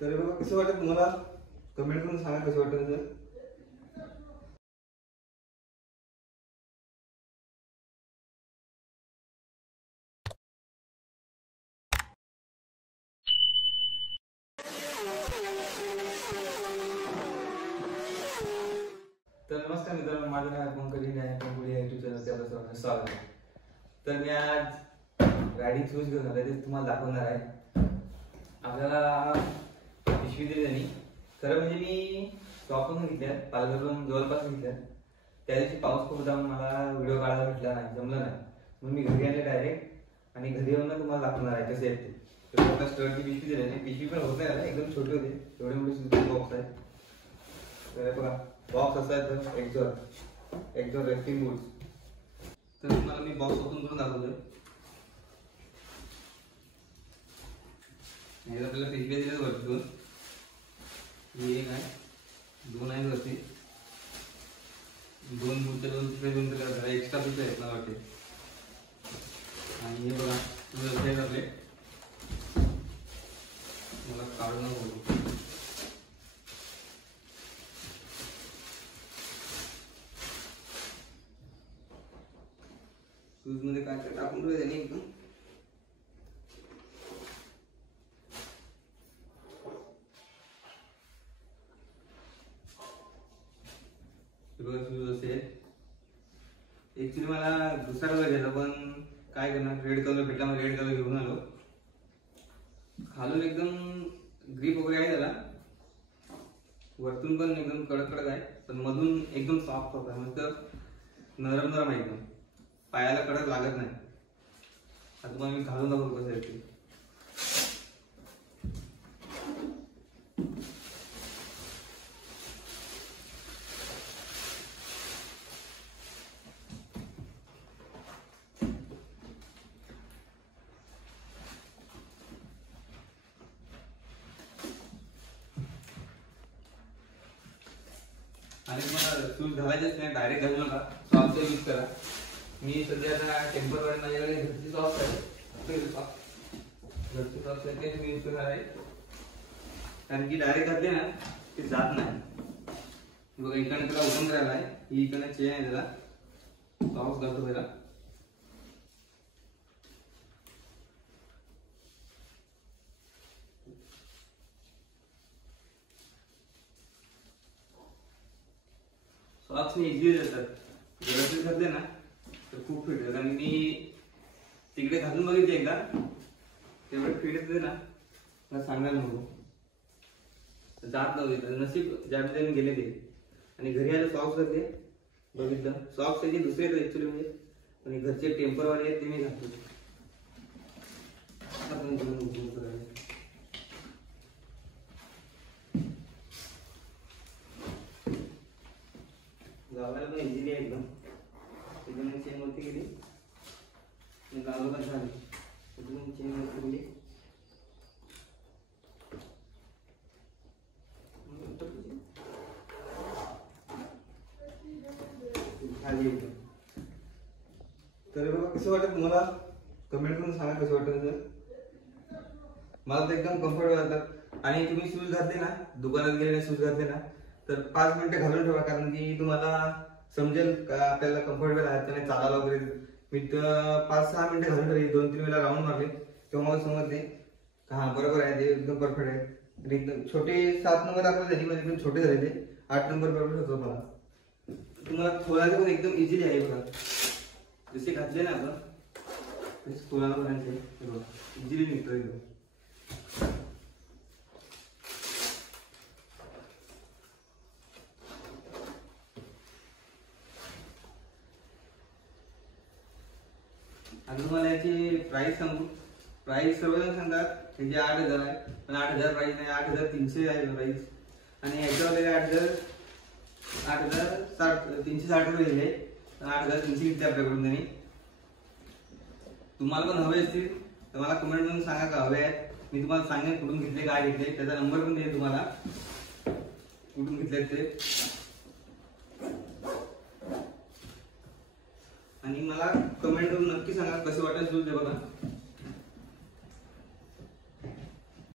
तर बघा कसं वाटतं तुम्हाला, कमेंट करून सांगा कसं वाटतं ते. तर नमस्कार मित्रांनो, माझं नाव पंकज न्यायपुरी यूट्यूब चॅनलच्या आपलं स्वागत आहे. तर मी आज रायडिंग शूज घेऊन आलो, ते तुम्हाला दाखवणार आहे. आपल्याला पिशवी दिली त्यांनी. खरं म्हणजे मी शॉपमधून घेतल्या, पालघरवरून जवळपास घेतल्या. त्या दिवशी पाऊस खूप होता, मला व्हिडिओ काढायला भेटला नाही, जमलं नाही. म्हणून मी घरी आले डायरेक्ट आणि घरी येऊन तुम्हाला दाखवणार आहे कसे आहेत ते. तर स्टडची पिशवी दिली नाही, पिशवी पण होत नाही, एकदम छोटे होते, एवढे मोठे बॉक्स आहे. तर बघा बॉक्स असा आहे, तर एक्झॉर रेस्टिंग बूट्स. तर तुम्हाला मी बॉक्स ओपन करून दाखवतोय. आपल्याला पिशवी दिले वरती दोन, एक आहे, दोन आहे वरती, दोन बूटचे दोन कलर एक्स्ट्रा बूट आहेत ना वाटते. आणि हे बघा तुम्ही आपले मला काढून बघू. शूज मध्ये काय काय टाकून ठेवले त्यांनी एकदम. शूज असे ऍक्च्युली मला दुसरा कलर घ्यायचा, पण काय करणार, रेड कलर भेटला, मग रेड कलर घेऊन आलो. खालून एकदम ग्रिप वगैरे आहे त्याला, वरतून पण एकदम कडक कडक आहे, पण मधून एकदम सॉफ्ट होता, मस्त नरम नरम आहे एकदम, पायाला कडक लागत नाही. आता तुम्हाला मी घालून दाखवतो कसं आहे ते. आणि तुम्हाला शूज घालायचेच नाही, डायरेक्ट घालू नका, सॉक्सचा यूज करा. मी सध्या आता टेम्परवारी माझ्याकडे घरची सॉक्स आहे, घरची सॉक्स आहे ते मी यूज करणार आहे. कारण की डायरेक्ट घातले ना ते जात नाही. बघा इकडे त्याला ओपन करायला आहे, ही इकडे चेन आहे, त्याला सॉक्स घालतो पहिला. सॉक्स मी इझिली देतात, व्यवस्थित घातले ना तर खूप फिट होतात. आणि मी तिकडे घालून बघितले एकदा, तेवढे फिट होते ना, मला सांगायला नको, जात नव्हते, नशीब ज्यामध्ये गेले ते. आणि घरी आले सॉक्स घातले, बघितलं सॉक्स त्याचे दुसरे आहेत ऍक्च्युली, म्हणजे आणि घरचे टेम्परवाले आहेत ते मी घालतो. लावायला पण इझिली आहे एकदम. त्याच्यामुळे चेन वरती गेली, लावलं पण झाली, त्याच्यामुळे चेन वरती गेली. तर बघा कसं वाटतं तुम्हाला, कमेंट करून सांगा कसं वाटतं ते. मला तर एकदम कम्फर्टेबल वाटतं. आणि तुम्ही शूज घातले ना, दुकानात गेलेले शूज घातले ना, तर 5 मिनिटं घालून ठेवा, कारण की तुम्हाला समजेल का आपल्याला कम्फर्टेबल आहेत का नाही चालायला वगैरे. मी 5-6 मिनिटं घालून ठेवली, 2-3 वेळा राऊंड मारले, तेव्हा मला समजले का हा बरोबर आहे, ते एकदम परफेक्ट आहे. एकदम छोटे 7 नंबर दाखवले त्याची, पण एकदम छोटे झाले ते, 8 नंबर परफेक्ट होतो मला. तुम्हाला खोलायचं पण एकदम इझिली आहे. बघा जसे घातले ना आपण तसे खोलायला पण इझिली निघतो एकदम. आणि तुम्हाला याची प्राइस सांगू, प्राइस सर्वजण सांगतात त्याची 8,000 आहे, पण 8,000 प्राइस नाही, 8,300 आहे प्राइस. आणि याच्यावर 8,360 रुपये दिले, 8,300 घेतले आपल्याकडून त्यांनी. तुम्हाला पण हवे असतील तर मला कमेंट करून सांगा का हवे आहेत, मी तुम्हाला सांगेन कुठून घेतले, काय घेतले, त्याचा नंबर पण देईन तुम्हाला कुठून घेतले ते. आणि मला कमेंट करून नक्की सांगा कसं वाटेल शूज. बघा